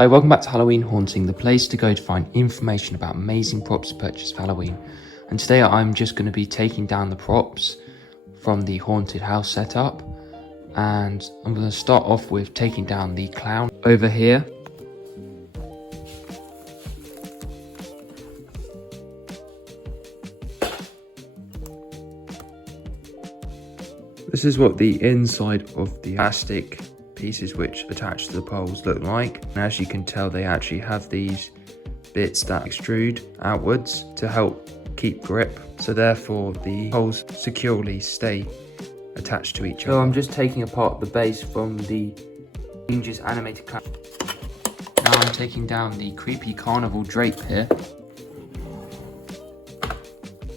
Hi, welcome back to Halloween Haunting, the place to go to find information about amazing props to purchase for Halloween. And today I'm just going to be taking down the props from the haunted house setup. And I'm going to start off with taking down the clown over here. This is what the inside of the plastic pieces which attach to the poles look like. And as you can tell, they actually have these bits that extrude outwards to help keep grip. So therefore the poles securely stay attached to each other. So I'm just taking apart the base from the Ranger's animated clown. Now I'm taking down the creepy carnival drape here.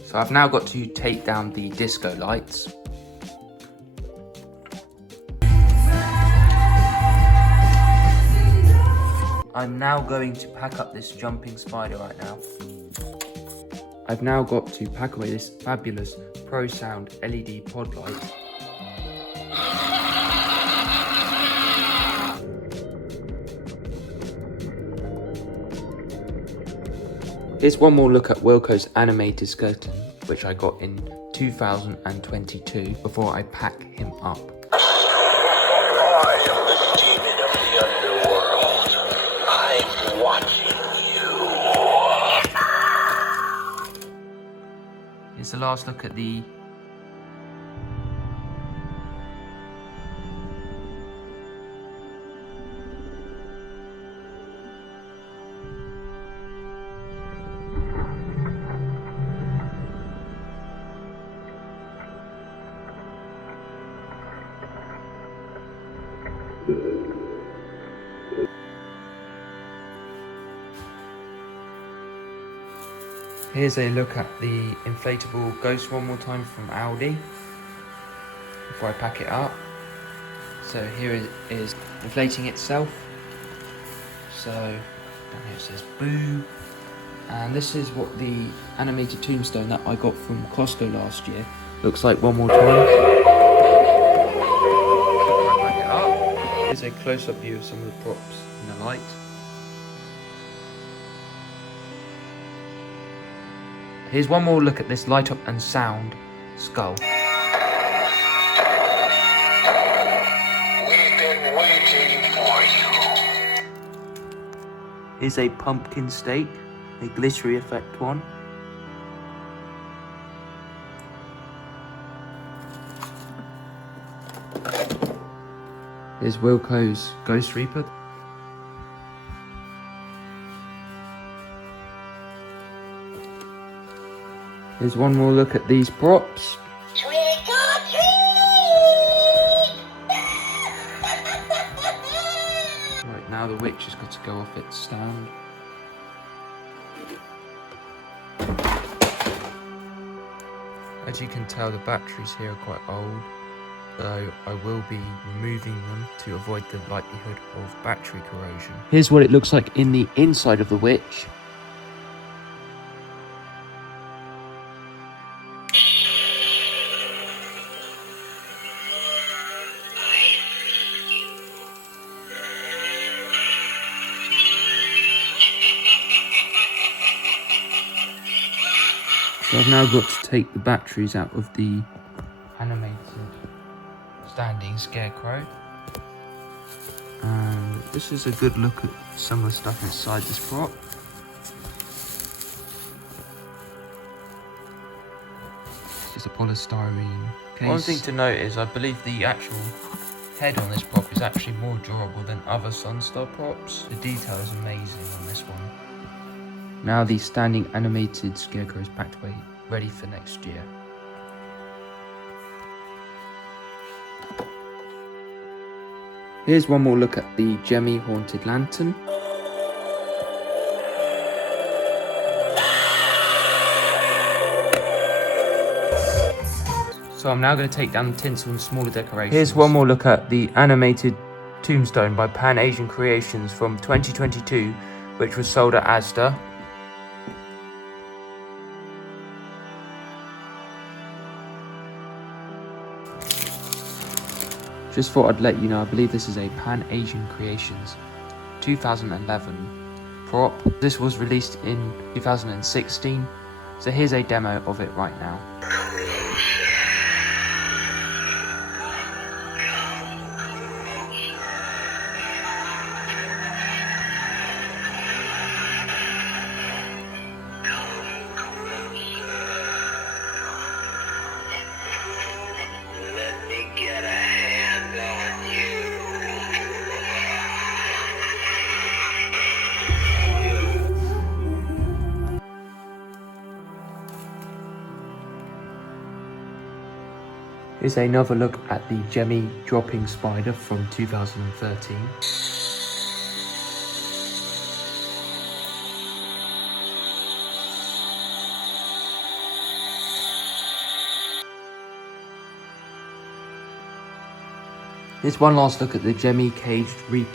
So I've now got to take down the disco lights. I'm now going to pack up this jumping spider right now. I've now got to pack away this fabulous Pro Sound LED pod light. Here's one more look at Wilco's animated skeleton, which I got in 2022 before I pack him up. Here's the last look at the Here's a look at the inflatable ghost one more time from Algae before I pack it up. So here it is inflating itself. So down here it says boo. And this is what the animated tombstone that I got from Costco last year looks like one more time. I pack it up. Here's a close-up view of some of the props in the light. Here's one more look at this light up and sound skull. We've been waiting for you. Here's a pumpkin stake, a glittery effect one. Here's Wilco's Ghost Reaper. Here's one more look at these props. Trick or treat! Right, now the witch has got to go off its stand. As you can tell, the batteries here are quite old, so I will be removing them to avoid the likelihood of battery corrosion. Here's what it looks like in the inside of the witch. So I've now got to take the batteries out of the animated standing scarecrow. And this is a good look at some of the stuff inside this prop. It's just a polystyrene case. One thing to note is I believe the actual head on this prop is actually more durable than other Sunstar props. The detail is amazing on this one. Now the standing animated scarecrow is packed away, ready for next year. Here's one more look at the Gemmy Haunted Lantern. So I'm now going to take down the tinsel and smaller decorations. Here's one more look at the animated tombstone by Pan Asian Creations from 2022, which was sold at Asda. Just thought I'd let you know, I believe this is a Pan Asian Creations 2011 prop. This was released in 2016, so here's a demo of it right now. Let me get a hand on you. Here's another look at the Gemmy dropping spider from 2013. Here's one last look at the Gemmy caged reaper.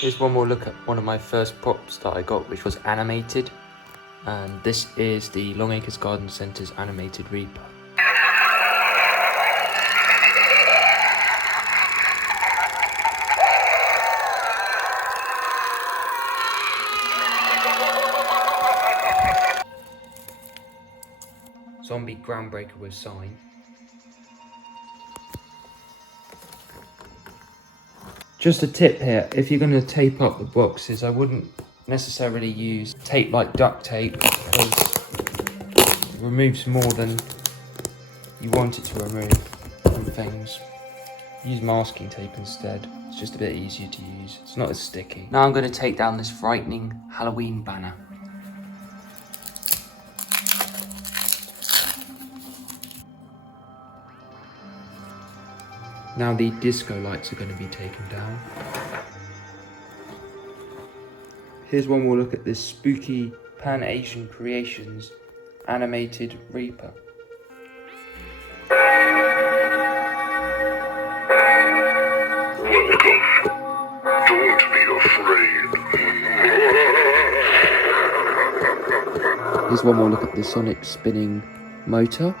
Here's one more look at one of my first props that I got, which was animated. And this is the Laniakea Garden Centre's animated reaper. Zombie groundbreaker with sign. Just a tip here, if you're going to tape up the boxes, I wouldn't necessarily use tape like duct tape because it removes more than you want it to remove from things. Use masking tape instead, it's just a bit easier to use, it's not as sticky. Now I'm going to take down this frightening Halloween banner. Now the disco lights are going to be taken down. Here's one more look at this spooky Pan-Asian Creations animated reaper. Welcome. Don't be afraid. Here's one more look at the sonic spinning motor.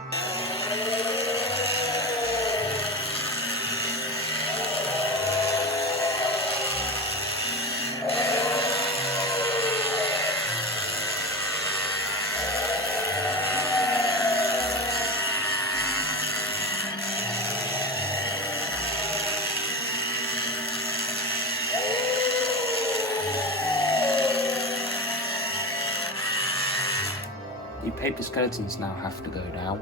The paper skeletons now have to go down.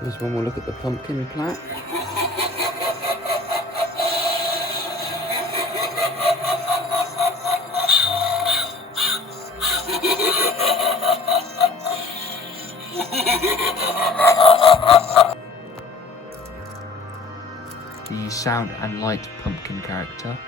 Here's one more look at the pumpkin plaque. The sound and light pumpkin character.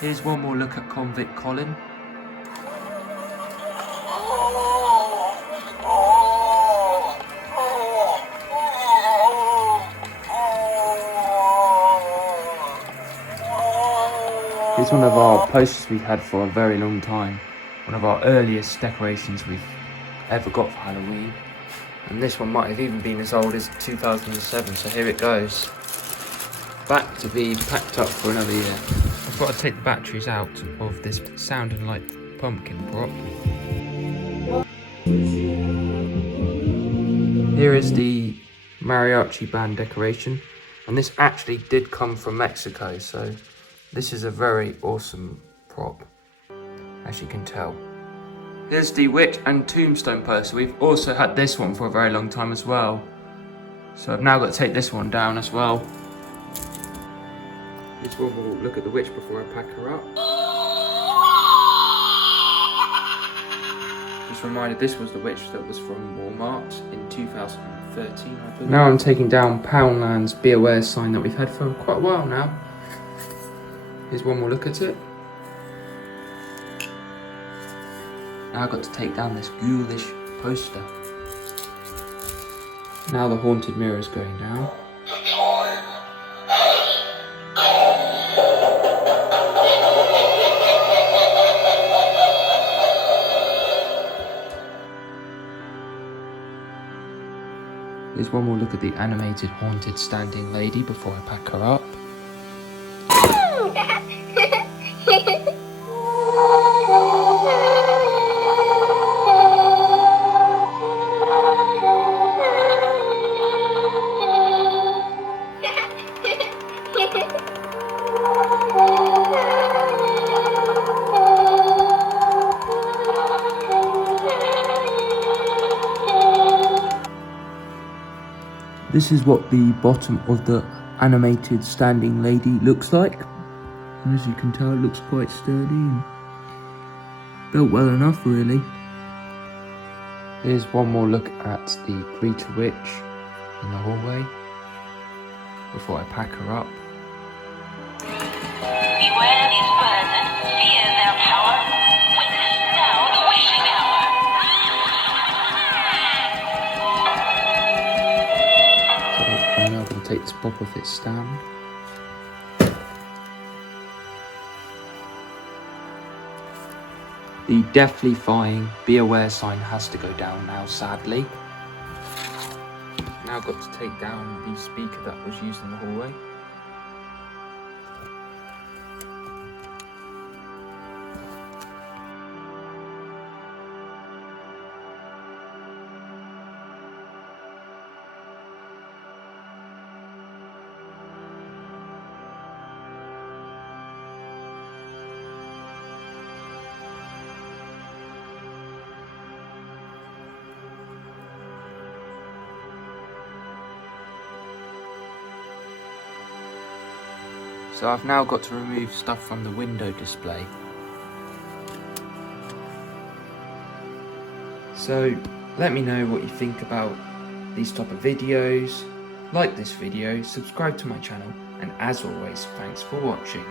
Here's one more look at Convict Colin. Here's one of our posters we've had for a very long time. One of our earliest decorations we've ever got for Halloween. And this one might have even been as old as 2007, so here it goes. Back to be packed up for another year. I've got to take the batteries out of this sound and light pumpkin prop. Here is the mariachi band decoration, and this actually did come from Mexico, so this is a very awesome prop, as you can tell. Here's the witch and tombstone poster. We've also had this one for a very long time as well. So I've now got to take this one down as well. This one will look at the witch before I pack her up. Just reminded, this was the witch that was from Walmart in 2013, I believe. Now I'm taking down Poundland's Be Aware sign that we've had for quite a while now. Here's one more look at it. Now I've got to take down this ghoulish poster. Now the haunted mirror is going down. Here's one more look at the animated haunted standing lady before I pack her up. This is what the bottom of the animated standing lady looks like. And as you can tell, it looks quite sturdy and built well enough, really. Here's one more look at the Greeter Witch in the hallway before I pack her up. Beware these persons, fear their power. Witness now the wishing hour. I'm now going to take this pop off its stand. The death-defying Be Aware sign has to go down now, sadly. Now I've got to take down the speaker that was used in the hallway. So I've now got to remove stuff from the window display. So let me know what you think about these type of videos. Like this video, subscribe to my channel, and as always, thanks for watching.